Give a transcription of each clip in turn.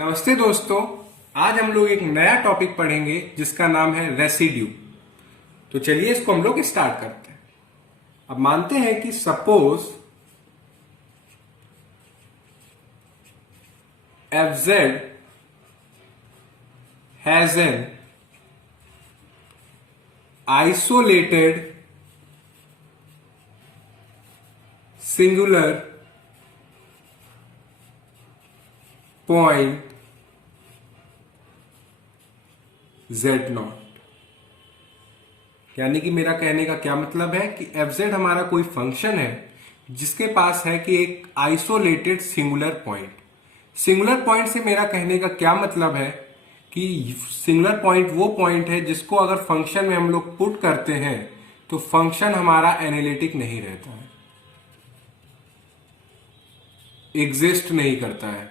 नमस्ते दोस्तों। आज हम लोग एक नया टॉपिक पढ़ेंगे जिसका नाम है रेसिड्यू। तो चलिए इसको हम लोग स्टार्ट करते हैं। अब मानते हैं कि suppose fz has an isolated singular point z0। यानी कि मेरा कहने का क्या मतलब है कि fz हमारा कोई फंक्शन है जिसके पास है कि एक isolated singular point. Singular point से मेरा कहने का क्या मतलब है कि सिंगुलर पॉइंट वो पॉइंट है जिसको अगर फंक्शन में हम लोग पुट करते हैं तो फंक्शन हमारा एनालिटिक नहीं रहता है, एग्जिस्ट नहीं करता है,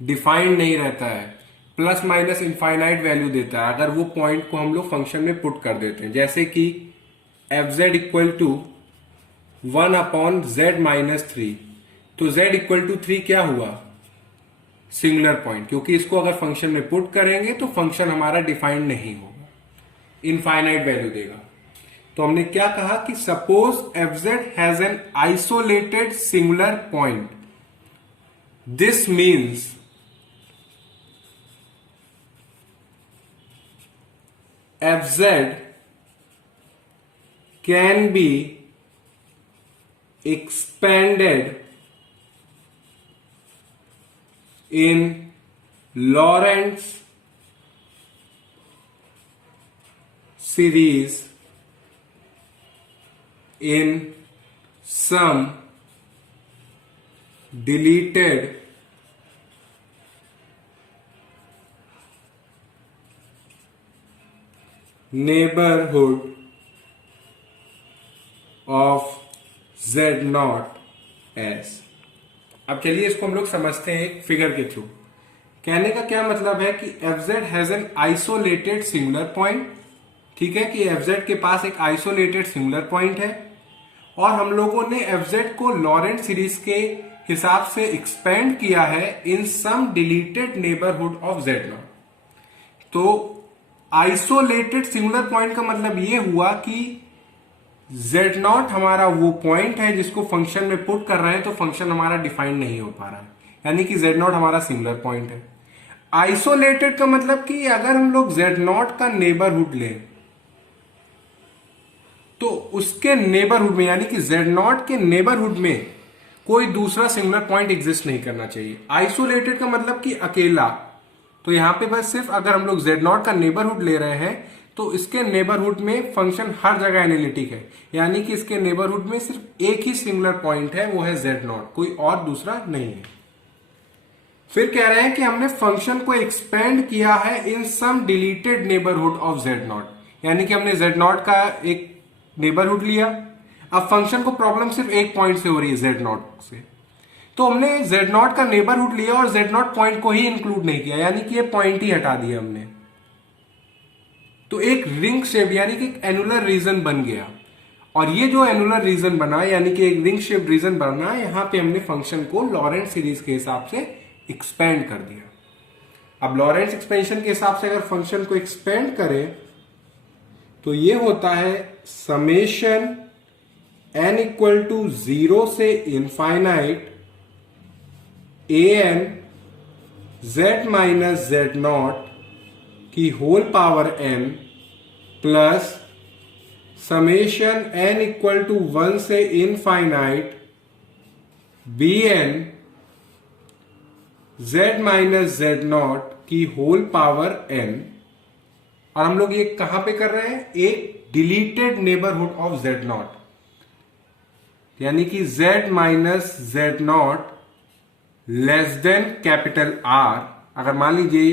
डिफाइंड नहीं रहता है, प्लस माइनस इनफाइनाइट वैल्यू देता है अगर वो पॉइंट को हम लोग फंक्शन में पुट कर देते हैं। जैसे कि F Z equal to 1/z-3, तो z इक्वल टू 3 क्या हुआ? सिंगुलर पॉइंट, क्योंकि इसको अगर फंक्शन में पुट करेंगे तो फंक्शन हमारा डिफाइंड नहीं होगा, इनफाइनाइट वैल्यू देगा। तो हमने क्या कहा कि suppose fz has an isolated singular point, this means fz can be expanded in Lorentz series in some deleted neighborhood of z0 s। अब चलिए इसको हम लोग समझते हैं एक फिगर के थ्रू। कहने का क्या मतलब है कि fz has an isolated singular point. ठीक है कि fz के पास एक आइसोलेटेड सिंगुलर पॉइंट है और हम लोगों ने fz को लॉरेंट सीरीज के हिसाब से एक्सपेंड किया है इन सम डिलीटेड नेबरहुड ऑफ z0। तो आइसोलेटेड सिंगुलर पॉइंट का मतलब ये हुआ कि z0 हमारा वो पॉइंट है जिसको फंक्शन में पुट कर रहे हैं तो फंक्शन हमारा डिफाइंड नहीं हो पा रहा है, यानी कि z0 हमारा सिंगुलर पॉइंट है। आइसोलेटेड का मतलब कि अगर हम लोग z0 का नेबरहुड लें तो उसके नेबरहुड में, यानी कि z0 के नेबरहुड में कोई दूसरा सिंगुलर पॉइंट एग्जिस्ट नहीं करना चाहिए। आइसोलेटेड का मतलब कि अकेला। तो यहां पे बस सिर्फ अगर हम लोग z0 का नेबरहुड ले रहे हैं तो इसके नेबरहुड में फंक्शन हर जगह एनालिटिक है, यानी कि इसके नेबरहुड में सिर्फ एक ही सिंगुलर पॉइंट है, वो है z0, कोई और दूसरा नहीं है। फिर कह रहे हैं कि हमने फंक्शन को एक्सपेंड किया है इन सम डिलीटेड नेबरहुड ऑफ z0, यानी कि हमने z0 का एक नेबरहुड लिया। अब फंक्शन को प्रॉब्लम सिर्फ एक पॉइंट से हो रही है, z0 से, तो हमने z0 का नेबरहुड लिया और z0 पॉइंट को ही इंक्लूड नहीं किया, यानी कि ये पॉइंट ही हटा दिया हमने। तो एक रिंग शेप यानी कि एक एनुलर रीजन बन गया, और ये जो एनुलर रीजन बना यानी कि एक रिंग शेप रीजन बना, यहां पे हमने फंक्शन को लॉरेंट सीरीज के हिसाब से एक्सपेंड कर दिया। अब लॉरेंट एक्सपेंशन के हिसाब से अगर फंक्शन को एक्सपेंड करें तो ये होता है समेशन n इक्वल टू 0 से infinite an z minus z0 की whole power n plus summation n equal to 1 से infinite bn z minus z0 की होल पावर n। और हम लोग ये कहां पे कर रहे हैं? एक डिलीटेड नेबरहुड ऑफ z0, यानी कि z minus z0 less than capital R। अगर मान लीजिए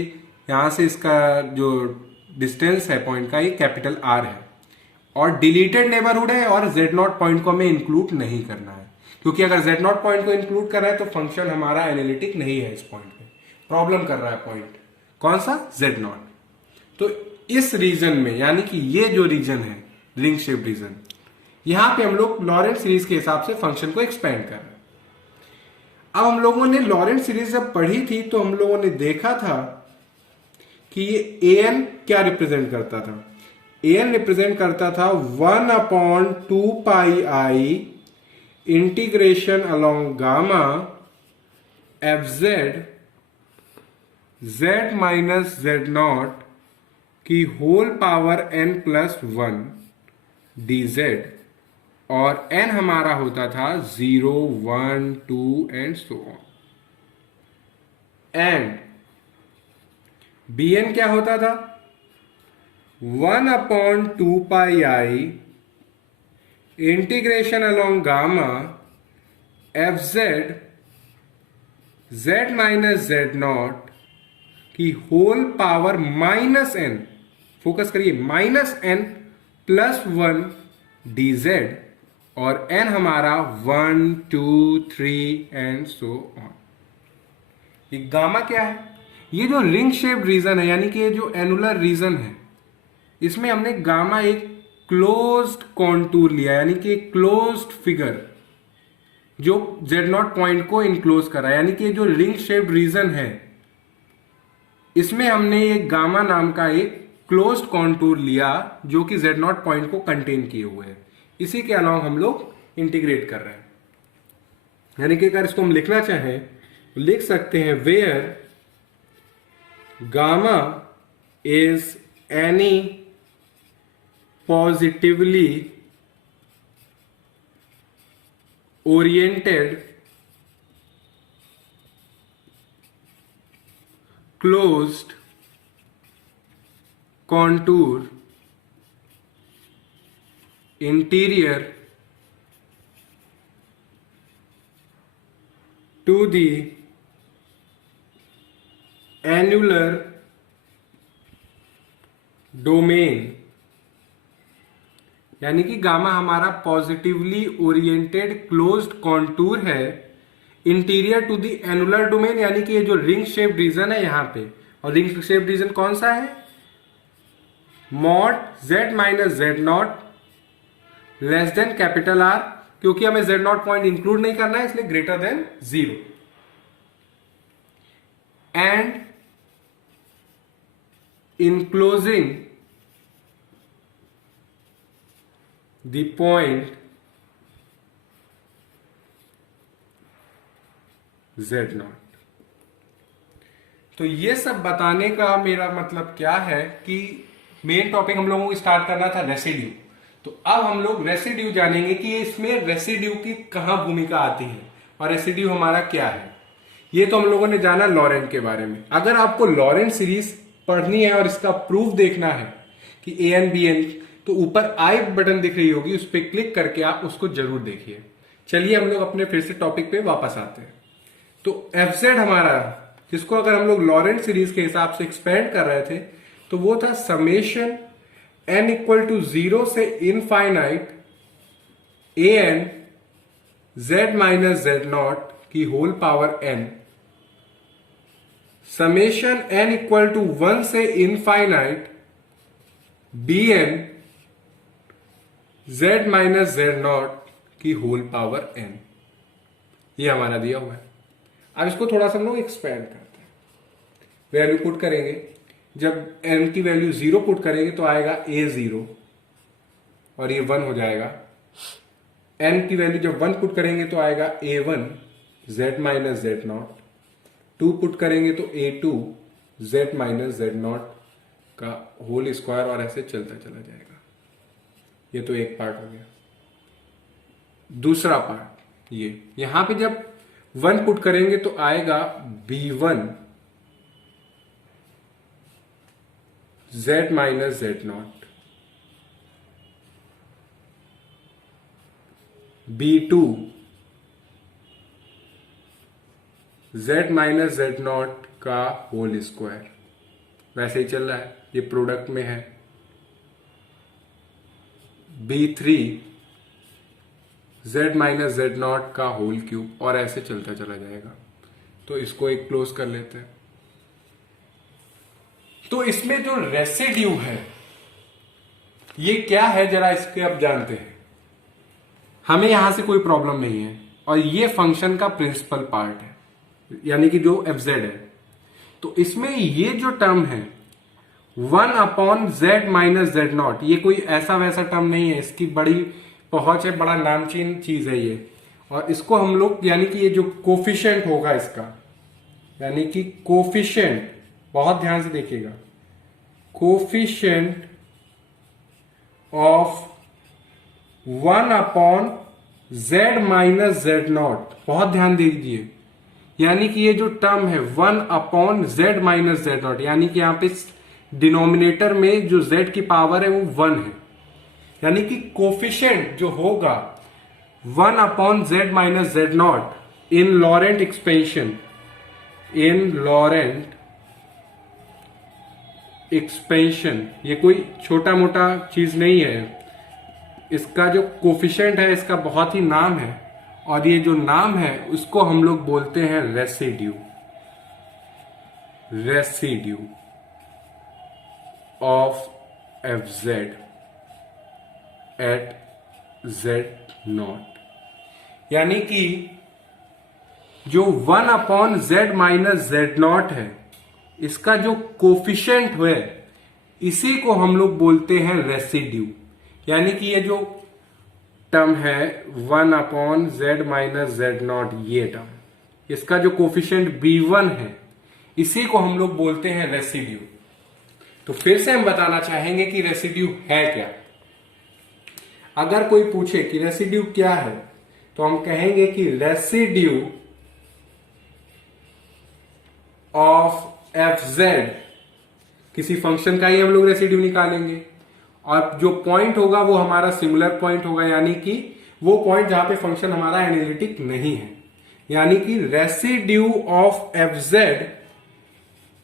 यहां से इसका जो डिस्टेंस है पॉइंट का, ये कैपिटल R है और डिलीटेड नेबरहुड है और z0 पॉइंट को हमें इंक्लूड नहीं करना है, क्योंकि अगर z0 पॉइंट को इंक्लूड कर रहा है तो फंक्शन हमारा एनालिटिक नहीं है, इस पॉइंट पे प्रॉब्लम कर रहा है पॉइंट कौन सा? z0। तो इस रीजन में, यानी कि ये जो रीजन है रिंग शेप रीजन, यहां पे हम लोग लॉरेंट सीरीज के हिसाब से फंक्शन को एक्सपेंड कर रहे हैं। अब हम लोगों ने लॉरेंट सीरीज जब पढ़ी थी तो हम लोगों ने देखा था कि ये ए एन क्या रिप्रेजेंट करता था। ए एन रिप्रेजेंट करता था 1/2 pi integration along gamma f z minus z naught की whole power n plus 1 dz, और n हमारा होता था 0, 1, 2 and so on. And bn क्या होता था? 1/2 pi integration along gamma f z minus z naught की whole power minus n, focus करिए, माइनस n प्लस 1 dz, और n हमारा 1, 2, 3 एंड सो ऑन। ये गामा क्या है? ये जो रिंग शेप्ड रीजन है, यानी कि ये जो एनुलर रीजन है, इसमें हमने गामा एक क्लोज्ड कॉन्टूर लिया, यानी कि एक क्लोज्ड फिगर जो जेड नॉट पॉइंट को इनक्लोज करा, यानी कि जो रिंग शेप्ड रीजन है इसमें हमने एक गामा नाम का एक क्लोज्ड कॉन्टूर लिया जो कि जेड नॉट पॉइंट को कंटेन किए हुए है। इसी के अलावा हम लोग इंटीग्रेट कर रहे हैं, यानी कि अगर इसको हम लिखना चाहें तो लिख सकते हैं where gamma is any positively oriented closed contour interior to the annular domain, यानी कि गामा हमारा पॉजिटिवली ओरिएंटेड क्लोज्ड कॉन्टूर है interior to the annular domain, यानी कि ये जो रिंग शेप्ड रीजन है यहां पे, और रिंग शेप्ड रीजन कौन सा है? Mod z minus z not less than capital R, क्योंकि हमें जेड नॉट पॉइंट इंक्लूड नहीं करना है इसलिए greater than 0, and enclosing the point z not. तो ये सब बताने का मेरा मतलब क्या है कि मेन टॉपिक हम लोगों को स्टार्ट करना था रेसिड्यू। तो अब हम लोग रेसिड्यू जानेंगे कि इसमें रेसिड्यू की कहां भूमिका आती है और रेसिड्यू हमारा क्या है। ये तो हम लोगों ने जाना लॉरेंट के बारे में। अगर आपको लॉरेंट सीरीज पढ़नी है और इसका प्रूफ देखना है कि ए एन बी एन, तो ऊपर आई बटन दिख रही होगी, उस पर क्लिक करके आप उसको जरूर देखिए। चलिए हम लोग अपने फिर से टॉपिक पे वापस आते हैं। तो एफ जेड हमारा, जिसको अगर हम लोग लॉरेंट सीरीज के हिसाब से एक्सपेंड कर रहे थे, तो वो था समेशन n इक्वल टू 0 से infinite a n z minus z naught की whole power n, summation n equal to 1 से infinite b n z minus z naught की होल पावर n। ये हमारा दिया हुआ है। अब इसको थोड़ा सा हम लोग एक्सपेंड करते हैं। वैल्यू पुट करेंगे, जब n की वैल्यू 0 पुट करेंगे तो आएगा a0 और ये 1 हो जाएगा। n की वैल्यू जब 1 पुट करेंगे तो आएगा a1 z minus z not, 2 put करेंगे तो a2 z minus z not का होल स्क्वायर, और ऐसे चलता चला जाएगा। ये तो एक पार्ट हो गया। दूसरा पार्ट, ये यहां पे जब 1 पुट करेंगे तो आएगा b1 z minus z not, b2 z minus z not का होल स्क्वायर। वैसे ही चल रहा है, ये प्रोडक्ट में है। b3 z minus z not का होल क्यूब, और ऐसे चलता चला जाएगा। तो इसको एक क्लोज कर लेते हैं। तो इसमें जो रेसिड्यू है ये क्या है, जरा इसके अब जानते हैं। हमें यहां से कोई प्रॉब्लम नहीं है, और ये फंक्शन का प्रिंसिपल पार्ट है, यानी कि जो एफ जेड है। तो इसमें ये जो टर्म है 1/z माइनस जेड नॉट, ये कोई ऐसा वैसा टर्म नहीं है, इसकी बड़ी पहुंच है, बड़ा नामचीन चीज है ये। और इसको हम लोग यानी कि ये जो कोफिशिएंट होगा इसका, यानी कि कोफिशिएंट, बहुत ध्यान से देखिएगा, coefficient of 1/z minus z not, बहुत ध्यान दीजिए, यानी कि ये जो टर्म है 1/z माइनस जेड नॉट, यानी कि यहां पे डिनोमिनेटर में जो z की पावर है वो 1 है, यानी कि कोफिशिएंट जो होगा 1/z minus z not in Laurent expansion, in Laurent expansion, ये कोई छोटा मोटा चीज नहीं है, इसका जो कोफिशिएंट है इसका बहुत ही नाम है, और ये जो नाम है उसको हम लोग बोलते हैं residue, residue of f z at z not, यानी कि जो 1/z माइनस जेड नॉट है इसका जो कोफिशिएंट है इसी को हम लोग बोलते हैं रेसिड्यू, यानी कि ये जो टर्म है 1/z माइनस जेड नॉट, ये टर्म, इसका जो कोफिशिएंट b1 है इसी को हम लोग बोलते हैं रेसिड्यू। तो फिर से हम बताना चाहेंगे कि रेसिड्यू है क्या। अगर कोई पूछे कि रेसिड्यू क्या है तो हम कहेंगे कि रेसिड्यू ऑफ एफ जेड, किसी फंक्शन का ही हम लोग रेसिड्यू निकालेंगे, और जो पॉइंट होगा वो हमारा सिंगुलर पॉइंट होगा, यानी कि वो पॉइंट जहां पे फंक्शन हमारा एनालिटिक नहीं है, यानी कि residue of f z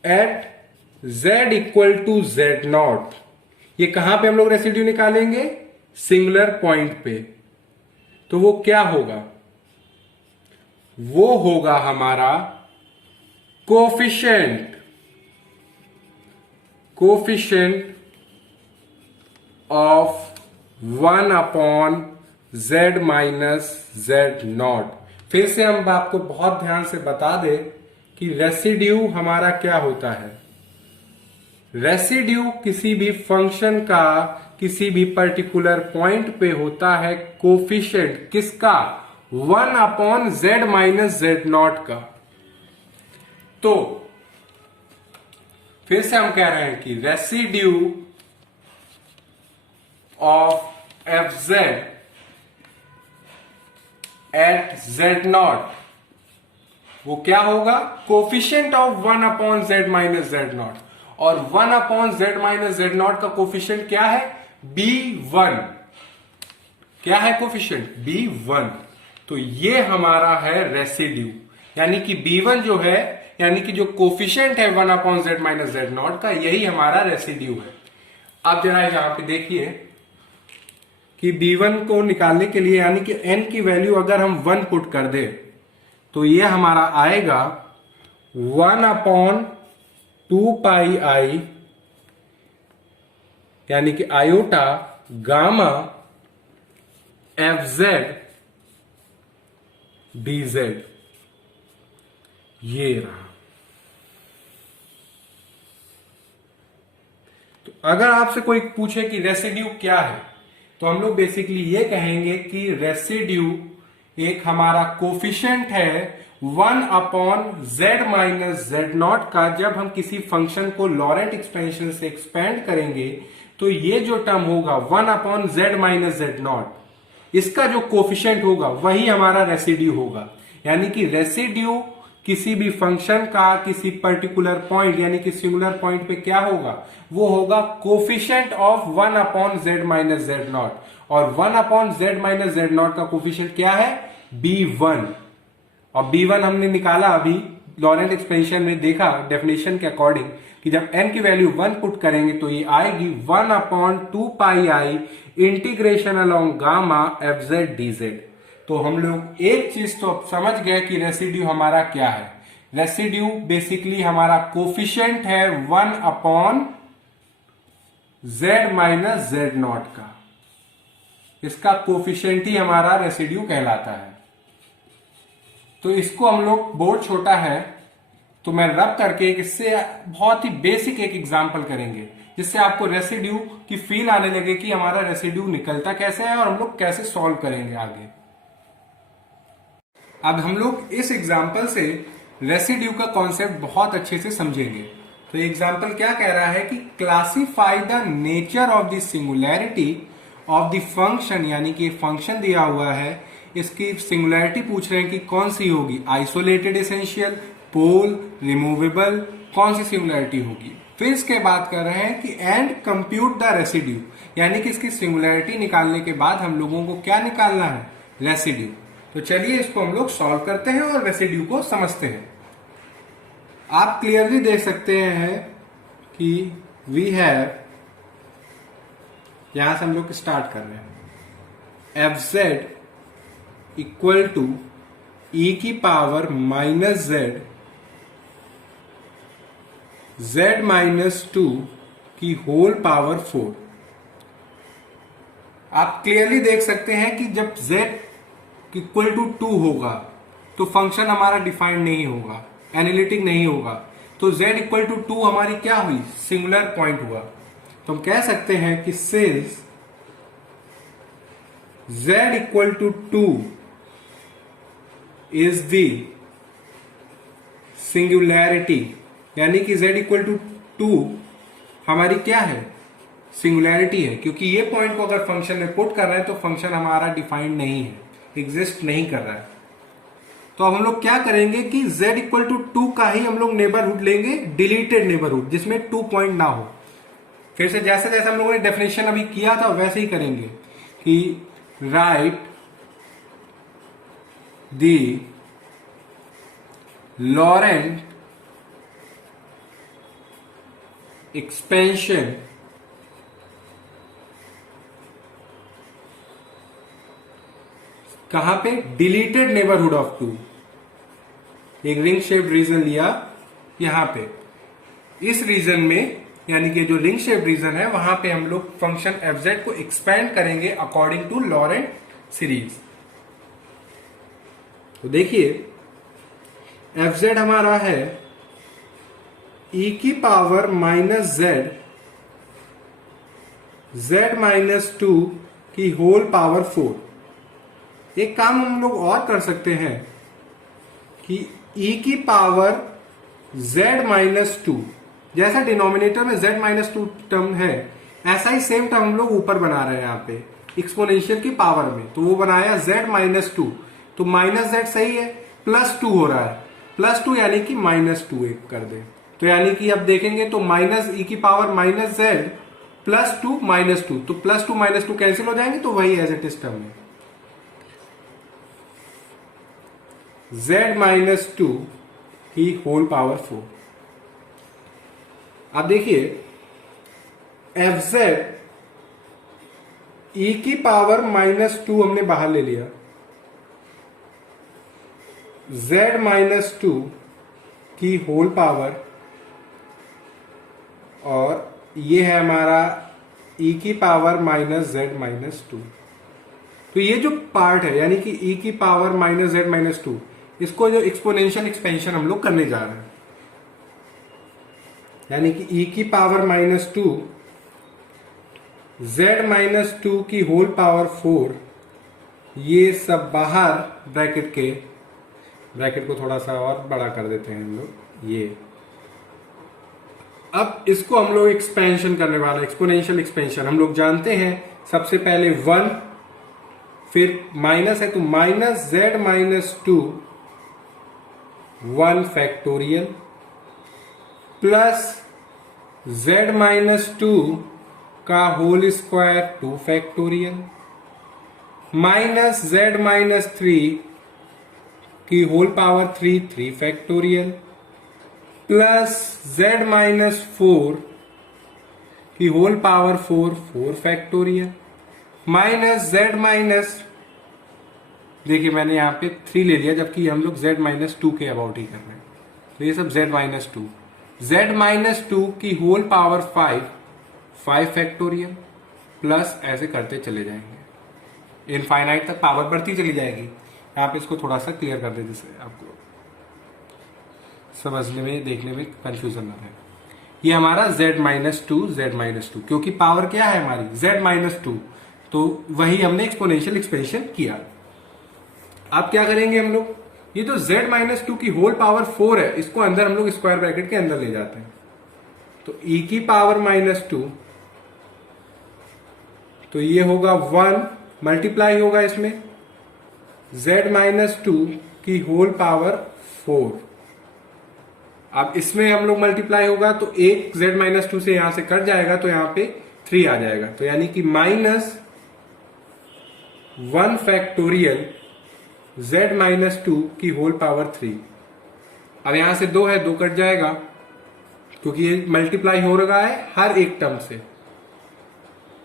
at z equal to z not, ये कहां पे हम लोग रेसिड्यू निकालेंगे, सिंगुलर पॉइंट पे। तो वो क्या होगा, वो होगा हमारा coefficient, coefficient of 1/z minus z not. फिर से हम आपको बहुत ध्यान से बता दें कि रेसिड्यू हमारा क्या होता है। रेसिड्यू किसी भी फंक्शन का किसी भी पर्टिकुलर पॉइंट पे होता है कोफिशिएंट किसका, 1/z माइनस जेड नॉट का। तो फिर से हम कह रहे हैं कि residue of f z at z not, वो क्या होगा, coefficient of 1/z minus z not, और 1/z माइनस जेड नॉट का कोफिशिएंट क्या है, b1, क्या है कोफिशिएंट, b1। तो ये हमारा है रेसिड्यू, यानी कि b1 जो है, यानी कि जो कोफिशिएंट है 1/z माइनस जेड नॉट का, यही हमारा रेसिड्यू है। अब जरा यहां पे देखिए कि b1 को निकालने के लिए, यानी कि n की वैल्यू अगर हम 1 पुट कर दे तो ये हमारा आएगा 1/2 पाई आई, यानी कि iota gamma f z d Z, ये रहा। तो अगर आपसे कोई पूछे कि रेसिड्यू क्या है तो हम लोग बेसिकली ये कहेंगे कि रेसिड्यू एक हमारा कोफिशिएंट है 1/z माइनस जेड नॉट का। जब हम किसी फंक्शन को लॉरेंट एक्सपेंशन से एक्सपेंड करेंगे तो ये जो टर्म होगा 1/z माइनस जेड नॉट, इसका जो कोफिशिएंट होगा वही हमारा रेसिड्यू होगा, यानी कि रेसिड्यू किसी भी फंक्शन का किसी पर्टिकुलर पॉइंट यानी कि सिंगुलर पॉइंट पे क्या होगा, वो होगा coefficient of 1/z minus z not, और 1/z माइनस जेड नॉट का कोफिशिएंट क्या है, b1, और b1 हमने निकाला अभी लॉरेंट एक्सपेंशन में, देखा डेफिनेशन के अकॉर्डिंग कि जब n की वैल्यू 1 पुट करेंगे तो ये आएगी 1/2 pi i integration along gamma f z d z. तो हम लोग एक चीज तो अब समझ गए कि रेसिड्यू हमारा क्या है। रेसिड्यू बेसिकली हमारा कोफिशिएंट है 1/z माइनस जेड नॉट का, इसका कोफिशिएंट ही हमारा रेसिड्यू कहलाता है। तो इसको हम लोग, बोर्ड छोटा है तो मैं रब करके इससे बहुत ही बेसिक एक एग्जांपल करेंगे जिससे आपको रेसिड्यू की फील आने लगे कि हमारा रेसिड्यू निकलता कैसे है और हम लोग कैसे सॉल्व करेंगे आगे। अब हम लोग इस एग्जांपल से रेसिड्यू का कॉन्सेप्ट बहुत अच्छे से समझेंगे। तो एग्जांपल क्या कह रहा है कि classify the nature of the singularity of the function, यानी कि फंक्शन दिया हुआ है, इसकी सिंगुलैरिटी पूछ रहे हैं कि कौन सी होगी, आइसोलेटेड एसेंशियल, पोल, रिमूवेबल, कौन सी सिंगुलैरिटी होगी। फिर इसके बाद कर रहे हैं कि एंड कंप्यूट द रेसिड्यू, यानी कि इसकी सिंगुलैरिटी निकालने के बाद हम लोगों को क्या निकालना है, रेसिड्यू। तो चलिए इसको हम लोग सॉल्व करते हैं और रेसिड्यू को समझते हैं। आप क्लियरली देख सकते हैं कि वी हैव, यहां से हम लोग स्टार्ट कर रहे हैं, एफ जेड इक्वल टू ई की power minus Z, z minus 2 की होल पावर 4। आप क्लियरली देख सकते हैं कि जब z इक्वल टू 2 होगा तो फंक्शन हमारा डिफाइंड नहीं होगा, एनालिटिक नहीं होगा। तो z इक्वल टू 2 हमारी क्या हुई, सिंगुलर पॉइंट हुआ। तो हम कह सकते हैं कि since z equal to 2 is the singularity, यानी कि z इक्वल टू 2 हमारी क्या है, सिंगुलैरिटी है, क्योंकि ये पॉइंट को अगर फंक्शन में पुट कर रहे हैं तो फंक्शन हमारा डिफाइंड नहीं है, एग्जिस्ट नहीं कर रहा है। तो अब हम लोग क्या करेंगे कि z इक्वल टू 2 का ही हम लोग नेबरहुड लेंगे, डिलीटेड नेबरहुड, जिसमें 2 पॉइंट ना हो। फिर से जैसे जैसे हम लोगों ने डेफिनेशन अभी किया था वैसे ही करेंगे कि राइट द लॉरेंट एक्सपेंशन कहां पे, डिलीटेड नेबरहुड ऑफ 2। एक रिंग शेप्ड रीजन लिया यहां पे, इस रीजन में, यानी कि जो रिंग शेप्ड रीजन है वहां पे हम लोग फंक्शन एफ जेड को एक्सपेंड करेंगे अकॉर्डिंग टू लॉरेंट सीरीज। तो देखिए एफ जेड हमारा है e की power minus Z, z minus 2 की होल पावर 4। एक काम हम लोग और कर सकते हैं कि e की पावर z माइनस 2, जैसा डिनोमिनेटर में z माइनस 2 टर्म है ऐसा ही सेम टर्म हम लोग ऊपर बना रहे हैं यहाँ पे एक्सपोनेंशियल की पावर में। तो वो बनाया z माइनस 2, तो माइनस z सही है, प्लस 2 हो रहा है, प्लस 2 यानी कि माइनस 2 एक कर दे। तो यानी कि अब देखेंगे तो माइनस ई की power minus Z plus 2 minus 2, तो प्लस 2 माइनस 2 कैंसिल हो जाएंगे, तो वही एज इट इज टर्म है, z माइनस 2 की होल पावर 4। अब देखिए एफ जेड ई की पावर माइनस 2 हमने बाहर ले लिया, z माइनस 2 की होल पावर, और ये है हमारा e की पावर माइनस जेड माइनस 2। तो ये जो पार्ट है यानी कि e की पावर माइनस जेड माइनस 2, इसको जो एक्सपोनेंशियल एक्सपेंशन हम लोग करने जा रहे हैं, यानी कि e की पावर माइनस 2 z माइनस 2 की होल पावर 4, ये सब बाहर ब्रैकेट के, ब्रैकेट को थोड़ा सा और बड़ा कर देते हैं हम लोग, ये अब इसको हम लोग एक्सपेंशन करने वाला, एक्सपोनेंशियल एक्सपेंशन। हम लोग जानते हैं सबसे पहले 1, फिर माइनस है तो minus z minus 2 1 factorial plus z minus 2 का whole square 2 factorial minus z minus 3 की whole power 3 factorial plus z minus 4 की whole power 4 factorial minus z minus, देखिए मैंने यहां पे 3 ले लिया जबकि हम लोग z माइनस 2 के अबाउट ही कर रहे हैं, तो ये सब z माइनस 2, z माइनस 2 की होल पावर 5 फैक्टोरियल प्लस ऐसे करते चले जाएंगे, इनफाइनाइट तक पावर बढ़ती चली जाएगी। यहाँ पे इसको थोड़ा सा क्लियर कर दे जिससे आपको समझने में देखने में कंफ्यूजन ना रहे। ये हमारा z-2 z-2, क्योंकि पावर क्या है हमारी z-2, तो वही हमने एक्सपोनेंशियल एक्सपेंशन किया। अब क्या करेंगे हम लोग, ये जो z-2 की होल पावर 4 है इसको अंदर हम लोग स्क्वायर ब्रैकेट के अंदर ले जाते हैं, तो e की पावर -2, तो ये होगा 1 मल्टीप्लाई होगा इसमें z-2 की होल पावर 4। अब इसमें हम लोग मल्टीप्लाई होगा तो एक z-2 से यहां से कट जाएगा तो यहां पे 3 आ जाएगा, तो यानी कि -1 फैक्टोरियल z-2 की होल पावर 3। अब यहां से 2 है, 2 कट जाएगा क्योंकि ये मल्टीप्लाई हो रहा है हर एक टर्म से,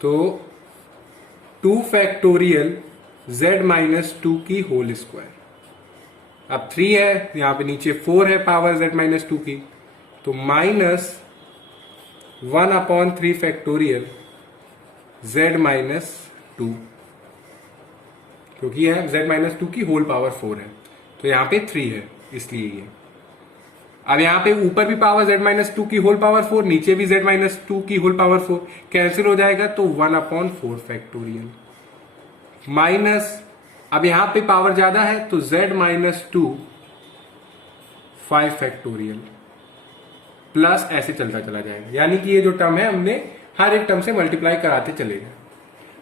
तो 2 फैक्टोरियल z-2 की होल स्क्वायर। अब 3 है, यहां पे नीचे 4 है पावर z-2 की, तो -1/3 फैक्टोरियल z-2, क्योंकि यह z-2 की होल पावर 4 है, तो यहां पे 3 है इसलिए ये। अब यहां पे ऊपर भी पावर z-2 की होल पावर 4, नीचे भी z-2 की होल पावर 4, कैंसिल हो जाएगा तो 1/4 फैक्टोरियल माइनस, अब यहां पे पावर ज्यादा है तो z-2 5 फैक्टोरियल प्लस ऐसे चलता चला जाएगा, यानी कि ये जो टर्म है हमने हर एक टर्म से मल्टीप्लाई कराते चले गए।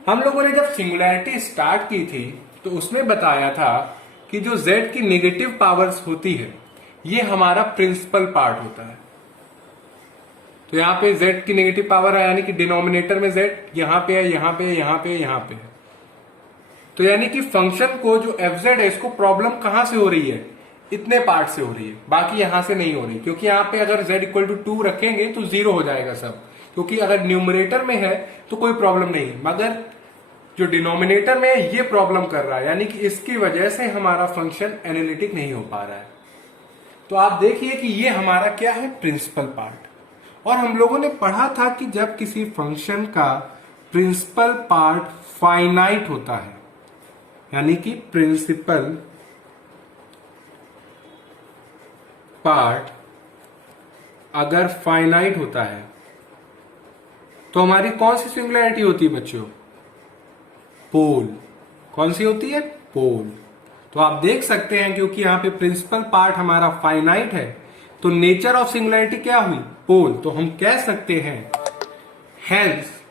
हम लोगों ने जब सिंगुलैरिटी स्टार्ट की थी तो उसमें बताया था कि जो z की नेगेटिव पावर्स होती है ये हमारा प्रिंसिपल पार्ट होता है। तो यहां पे z की नेगेटिव पावर है, यानी कि डिनोमिनेटर में z यहां पे है, यहां पे है, यहां पे है, यहां पे है, तो यानी कि फंक्शन को जो fz है इसको प्रॉब्लम कहां से हो रही है, इतने पार्ट से हो रही है, बाकी यहां से नहीं हो रही, क्योंकि यहां पे अगर z=2 रखेंगे तो 0 हो जाएगा सब, क्योंकि अगर न्यूमरेटर में है तो कोई प्रॉब्लम नहीं है, मगर जो डिनोमिनेटर में है ये प्रॉब्लम कर रहा है, यानी कि इसकी वजह से हमारा फंक्शन एनालिटिक नहीं हो पा रहा है। तो आप देखिए कि ये हमारा क्या है, प्रिंसिपल पार्ट। और हम लोगों ने पढ़ा था कि जब किसी फंक्शन का प्रिंसिपल पार्ट फाइनाइट होता है, यानी कि प्रिंसिपल पार्ट अगर फाइनाइट होता है तो हमारी कौन सी सिंगुलैरिटी होती है बच्चों, पोल। कौन सी होती है, पोल। तो आप देख सकते हैं क्योंकि यहां पे प्रिंसिपल पार्ट हमारा फाइनाइट है तो नेचर ऑफ सिंगुलैरिटी क्या हुई, पोल। तो हम कह सकते हैं हेंस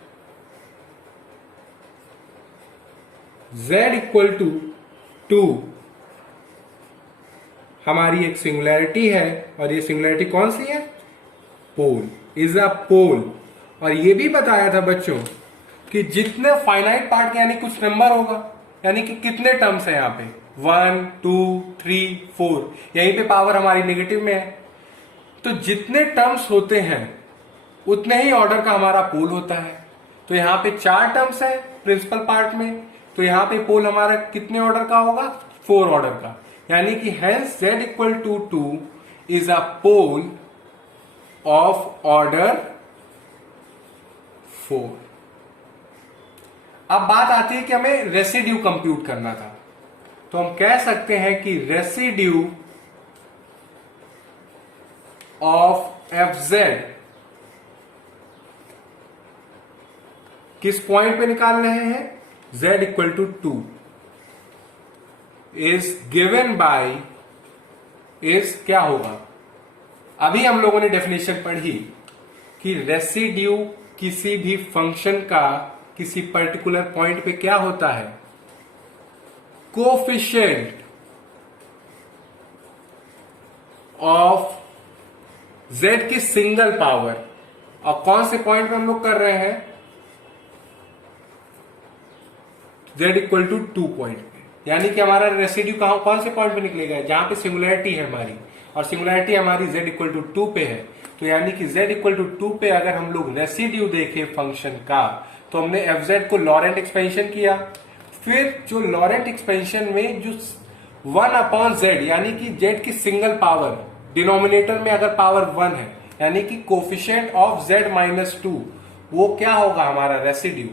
z=2 हमारी एक सिंगुलैरिटी है, और ये सिंगुलैरिटी कौन सी है, पोल, इज अ पोल। और ये भी बताया था बच्चों कि जितने फाइनाइट पार्ट यानी कुछ नंबर होगा, यानी कि कितने टर्म्स है यहाँ पे 1 2 3 4, यहीं पे पावर हमारी नेगेटिव में है, तो जितने टर्म्स होते हैं उतने ही ऑर्डर का हमारा पोल होता है। तो यहाँ पे 4 टर्म्स है प्रिंसिपल पार्ट में, तो यहाँ पे पोल हमारा कितने ऑर्डर का होगा, 4 ऑर्डर का, यानी कि hence z=2 is a pole of order 4। अब बात आती है कि हमें रेसिड्यू कंप्यूट करना था, तो हम कह सकते हैं कि रेसिड्यू ऑफ fz किस पॉइंट पे निकाल रहे हैं, z=2 is given by, is क्या होगा, अभी हम लोगों ने डेफिनेशन पढ़ी कि रेसिड्यू किसी भी फंक्शन का किसी पर्टिकुलर पॉइंट पे क्या होता है, कोफिशिएंट ऑफ z की सिंगल पावर। और कौन से पॉइंट पे हम लोग कर रहे हैं, z=2 पॉइंट पे, यानी कि हमारा रेसिड्यू कौन से पॉइंट पे निकलेगा, जहां पे सिंगुलैरिटी है हमारी, और सिंगुलैरिटी हमारी z=2 पे है। तो यानी कि z=2 पे अगर हम लोग रेसिड्यू देखें फंक्शन का, तो हमने fz को लॉरेंट एक्सपेंशन किया, फिर जो लॉरेंट एक्सपेंशन में जो 1/z यानी कि z की सिंगल पावर, डिनोमिनेटर में अगर पावर 1 है, यानी कि कोफिशिएंट ऑफ z-2, वो क्या होगा हमारा रेसिड्यू।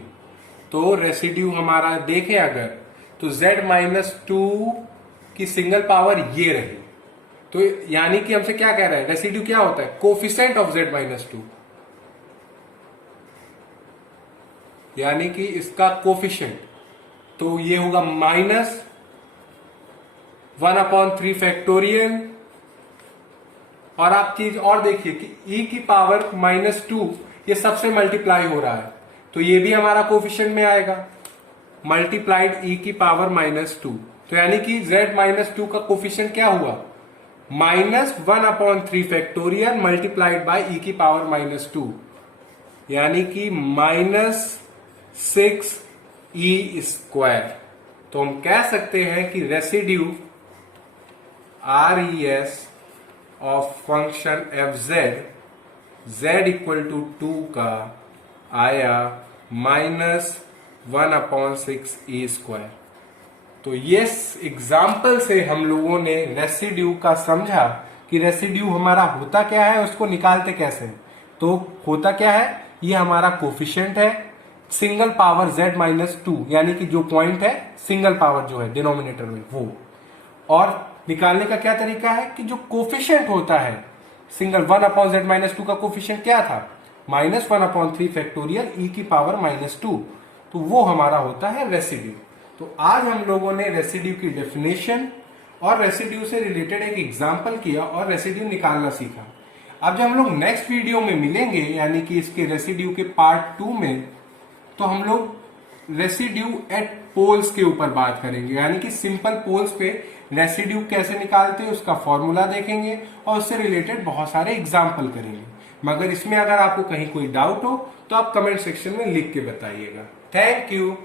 तो रेसिड्यू हमारा देखें अगर, तो z-2 कि सिंगल पावर ये रही। तो यानी कि हमसे क्या कह रहा है, रेसिड्यू क्या होता है, कोफिशिएंट ऑफ Z-2, यानी कि इसका कोफिशिएंट, तो ये होगा -1/3 फैक्टोरियल। और आप चीज और देखिए कि e की पावर -2 ये सबसे मल्टीप्लाई हो रहा है, तो ये भी हमारा कोफिशिएंट में आएगा, मल्टीप्लाइड e की पावर -2। तो यानी कि Z-2 का कोफिशिएंट क्या हुआ, -1/3 फैक्टोरियल मल्टीप्लाइड बाय e की पावर -2, यानी कि -6e²। तो हम कह सकते हैं कि residue RES of function fz z=2 का आया -1/6e²। तो ये एग्जाम्पल से हम लोगों ने रेसिड्यू का समझा कि रेसिड्यू हमारा होता क्या है, उसको निकालते कैसे हैं। तो होता क्या है, ये हमारा कोफिशिएंट है सिंगल पावर Z-2, यानी कि जो पॉइंट है सिंगल पावर जो है डिनोमिनेटर में वो। और निकालने का क्या तरीका है कि जो कोफिशिएंट होता है सिंगल 1/Z-2 का कोफिशिएंट क्या था, -1/3 फैक्टोरियल e की पावर -2, तो वो हमारा होता है रेसिड्यू। तो आज हम लोगों ने रेसिड्यू की डेफिनेशन और रेसिड्यू से रिलेटेड एक एग्जांपल किया और रेसिड्यू निकालना सीखा। अब जब हम लोग नेक्स्ट वीडियो में मिलेंगे, यानी कि इसके रेसिड्यू के पार्ट 2 में, तो हम लोग रेसिड्यू एट पोल्स के ऊपर बात करेंगे, यानी कि सिंपल पोल्स पे रेसिड्यू कैसे निकालते हैं उसका फॉर्मूला देखेंगे और उससे रिलेटेड बहुत सारे एग्जाम्पल करेंगे। मगर इसमें अगर आपको कहीं कोई डाउट हो तो आप कमेंट सेक्शन में लिख के बताइएगा। Thank you.